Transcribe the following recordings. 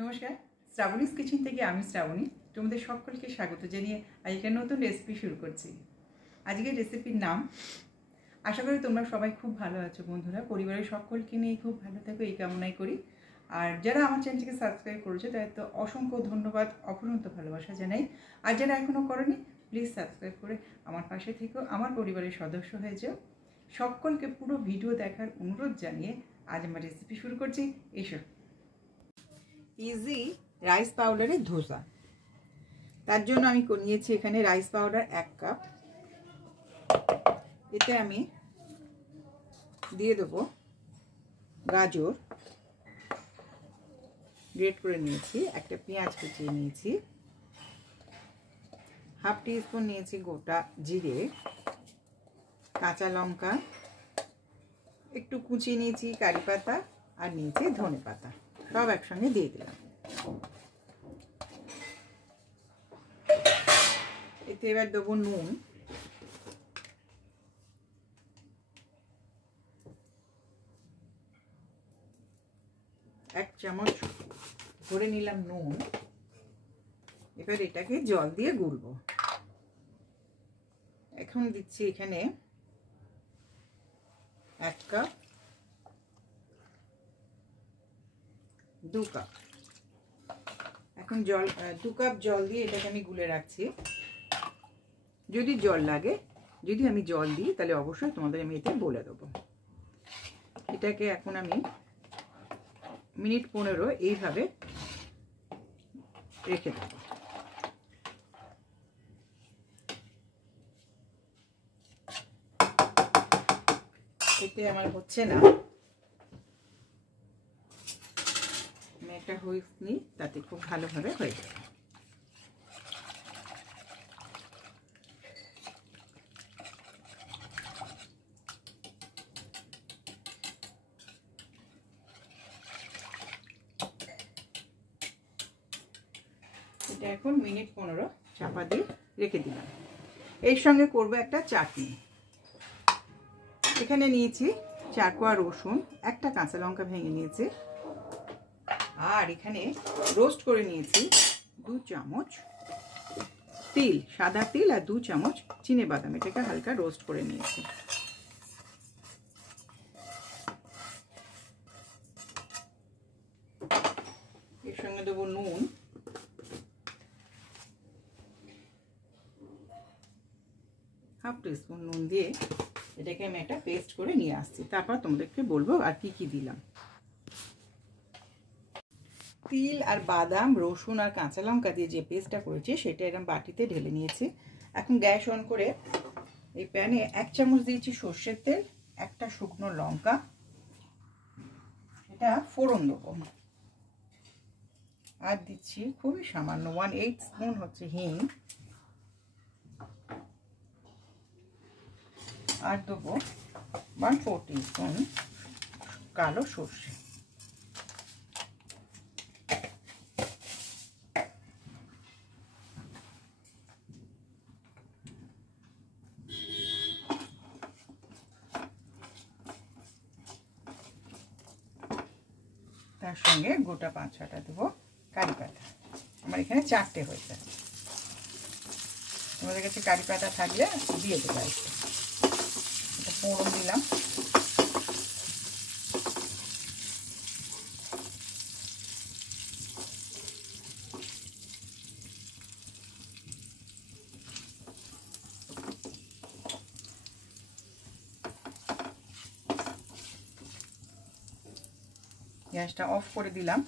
নমস্কার, শ্রাবণীস কিচেন থেকে আমি শ্রাবণী তোমাদের সকলকে স্বাগত জানিয়ে আজকে নতুন রেসিপি শুরু করছি। আজকের রেসিপির নাম, আশা করি তোমরা সবাই খুব ভালো আছো বন্ধুরা, পরিবারের সকলকে নিয়ে খুব ভালো থাকো এই কামনাই করি। আর যারা আমার চ্যানেলটিকে সাবস্ক্রাইব করেছো তাদের তো অসংখ্য ধন্যবাদ, অফুরন্ত ভালোবাসা জানাই। আর যারা এখনও করোনি প্লিজ সাবস্ক্রাইব করে আমার পাশে থেকো, আমার পরিবারের সদস্য হয়ে যাও। সকলকে পুরো ভিডিও দেখার অনুরোধ জানিয়ে আজ আমার রেসিপি শুরু করছি। এসো। ইজি রাইস পাউডারের ধোসা, তার জন্য আমি নিয়েছি এখানে রাইস পাউডার 1 কাপ। এতে আমি দিয়ে দেবো গাজর গ্রেট করে নিয়েছি, একটা পেঁয়াজ কুচিয়ে নিয়েছি, হাফ টিস্পুন নিয়েছি গোটা জিরে, কাঁচা লঙ্কা একটু কুচিয়ে নিয়েছি, কারি পাতা আর নিয়েছি ধনে পাতা, সব একসঙ্গে দিয়ে দিলাম। এতে এবার দেবো নুন, এক চামচ ভরে নিলাম নুন। এবার এটাকে জল দিয়ে গুলবো। এখন দিচ্ছি এখানে 1 কাপ, 2 কাপ। এখন 2 কাপ জল দিয়ে এটাকে আমি গুলে রাখছি। যদি জল লাগে, যদি আমি জল দিই তাহলে অবশ্যই তোমাদের আমি এতে বলে দেবো। এটাকে এখন আমি মিনিট 15 এইভাবে রেখে দেব। এতে আমার হচ্ছে না, আমি একটা হুইস্ক নিই, তাতে খুব ভালোভাবে হয়ে যাবে। এটা এখন মিনিট 15 চাপা দিয়ে রেখে দিলাম। এর সঙ্গে করব একটা চাটনি। এখানে নিয়েছি 4 কোয়া রসুন, একটা কাঁচা লঙ্কা ভেঙে নিয়েছি, আর এখানে রোস্ট করে নিয়েছি 2 চামচ তিল, সাদা তিল, আর 2 চামচ চিনে বাদাম। এটাকে হালকা রোস্ট করে নিয়েছি। এর সঙ্গে দেবো নুন, হাফ টিস্পুন নুন দিয়ে এটাকে আমি একটা পেস্ট করে নিয়ে আসছি। তারপর তোমাদেরকে বলবো আর কি কি দিলাম। তিল আর বাদাম, রসুন আর কাঁচা লঙ্কা দিয়ে যে পেস্টটা করেছি সেটা এরকম বাটিতে ঢেলে নিয়েছি। এখন গ্যাস অন করে এই প্যানে 1 চামচ দিয়েছি সর্ষের তেল, একটা শুকনো লঙ্কা, এটা ফোড়ন দেবো। আর দিচ্ছি খুবই সামান্য 1/8 স্পুন হচ্ছে হিং, আর দেবো 1/4 টিস্পুন কালো সর্ষে। তার সঙ্গে গোটা 5-6টা দেবো কারি পাতা। আমার এখানে 4টে হয়েছে, তোমাদের কাছে কারি পাতা থাকলে দিয়ে দেবো। এটা ফোড়ন দিলাম। গ্যাসটা অফ করে দিলাম।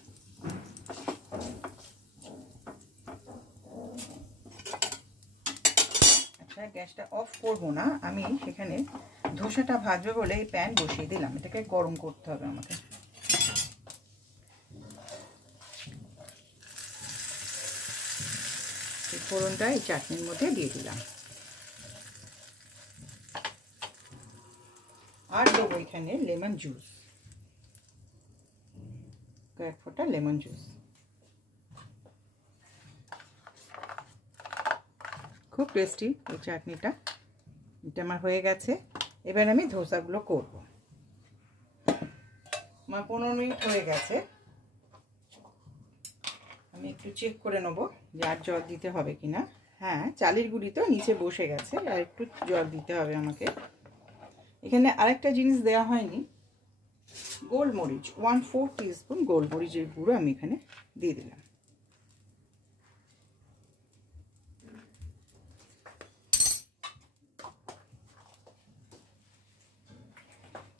আচ্ছা, গ্যাসটা অফ করবো না, আমি সেখানে ধোসাটা ভাজবে বলে এই প্যান বসিয়ে দিলাম। এটাকে গরম করতে হবে আমাকে। এই ফোড়নটা এই চাটনির মধ্যে দিয়ে দিলাম। আর দেবো এখানে লেমন জুস, কয়েক ফোঁটা লেমন জুস। খুব টেস্টি এই চাটনিটা। এটা আমার হয়ে গেছে। এবার আমি ধোসাগুলো করব। আমার 15 মিনিট হয়ে গেছে। আমি একটু চেক করে নেবো যে আর জল দিতে হবে কিনা। হ্যাঁ, চালের গুঁড়ি তো নিচে বসে গেছে, আর একটু জল দিতে হবে আমাকে। এখানে আরেকটা জিনিস দেওয়া হয়নি, গোলমরিচ 1/4 টিস্পুন গোলমরিচের গুঁড়ো আমি এখানে দিয়ে দিলাম।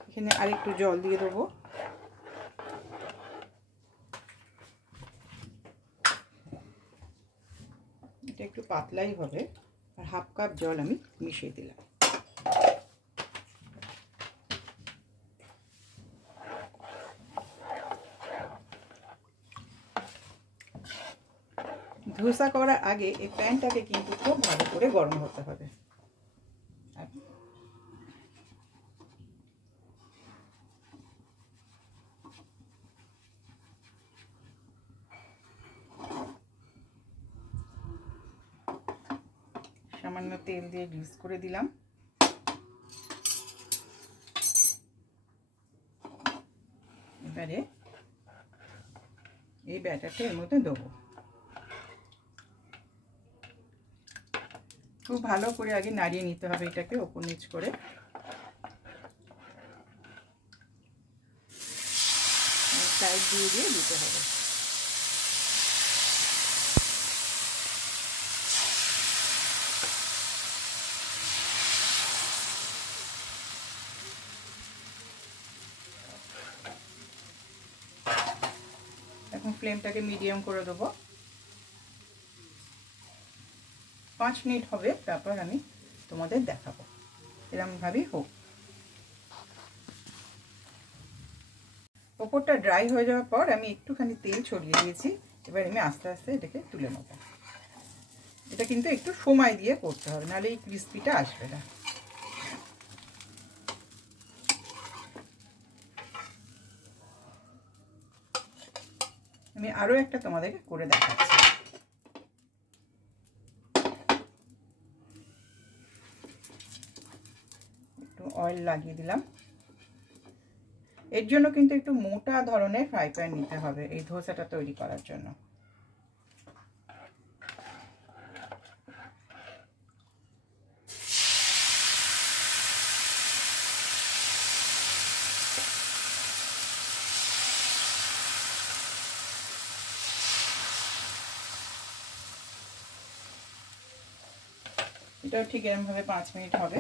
এখানে আরেকটু জল দিয়ে দেবো। এটা একটু পাতলাই হবে, আর 1/2 কাপ জল আমি মিশিয়ে দিলাম। ধোসা করার আগে এই প্যানটাকে কিন্তু খুব ভালো করে গরম হতে হবে। সামান্য তেল দিয়ে গ্রিস করে দিলাম। এবারে এই ব্যাটারটা এর মধ্যে দেবো। খুব ভালো করে আগে নাড়িয়ে নিতে হবে এটাকে ওপর নিচ করে। সাইড দিয়ে দিয়ে দিতে হবে। এখন ফ্লেমটাকে মিডিয়াম করে দেবো। 5 মিনিট হবে, তারপর আমি তোমাদের দেখাবো এরকমভাবেই হোক। ওপরটা ড্রাই হয়ে যাওয়ার পর আমি একটুখানি তেল ছড়িয়ে দিয়েছি। এবার আমি আস্তে আস্তে এটাকে তুলে নেব। এটা কিন্তু একটু সময় দিয়ে করতে হবে, নাহলে এই ক্রিস্পিটা আসবে না। আমি আরও একটা তোমাদেরকে করে দেখাচ্ছি। একটু অয়েল লাগিয়ে দিলাম। এর জন্য কিন্তু একটু মোটা ধরনের ফ্রাই প্যান নিতে হবে এই ধোসাটা তৈরি করার জন্য। এটাও ঠিক এরকমভাবে 5 মিনিট হবে।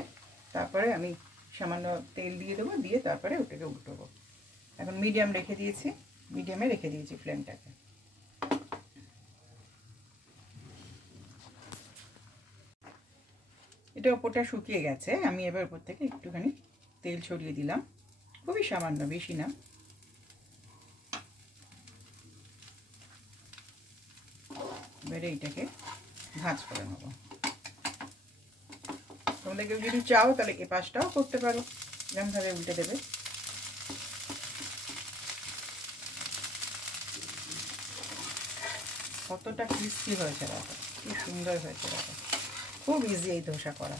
তারপরে আমি সামান্য তেল দিয়ে দেবো, দিয়ে তারপরে ওটাকে উল্টোবো। এখন মিডিয়াম রেখে দিয়েছি, মিডিয়ামে রেখে দিয়েছি ফ্লেমটাকে। এটা ওপরটা শুকিয়ে গেছে। আমি এবার উপর থেকে একটুখানি তেল ছড়িয়ে দিলাম, খুবই সামান্য, বেশি না। এবারে এইটাকে ভাঁজ করে নেব। তোমরা কেউ যদি চাও তাহলে এ পাশটাও করতে পারো, এরকমভাবে উল্টে দেবে। কতটা ক্রিস্পি হয়েছে দেখো, কি সুন্দর হয়েছে দেখো। খুব ইজি এই ধোসা করা,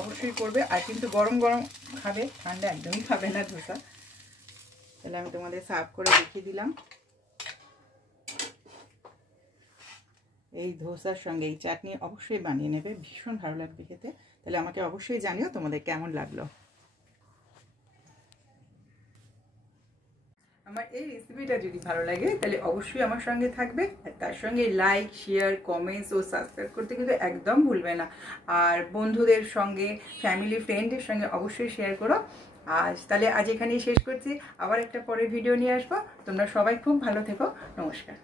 অবশ্যই করবে। আর কিন্তু গরম গরম খাবে, ঠান্ডা একদমই খাবে না ধোসা। তাহলে আমি তোমাদের সার্ভ করে দেখিয়ে দিলাম। এই ধোসার সঙ্গে এই চাটনি অবশ্যই বানিয়ে নেবে, ভীষণ ভালো লাগবে খেতে। তাহলে আমাকে অবশ্যই জানিও তোমাদের কেমন লাগলো। আমার এই রেসিপিটা যদি ভালো লাগে তাহলে অবশ্যই আমার সঙ্গে থাকবে, আর তার সঙ্গে লাইক, শেয়ার, কমেন্টস ও সাবস্ক্রাইব করতে কিন্তু একদম ভুলবে না। আর বন্ধুদের সঙ্গে, ফ্যামিলি, ফ্রেন্ডের সঙ্গে অবশ্যই শেয়ার করো। তাহলে আজ এখানেই শেষ করছি, আবার একটা পরের ভিডিও নিয়ে আসবো। তোমরা সবাই খুব ভালো থেকো। নমস্কার।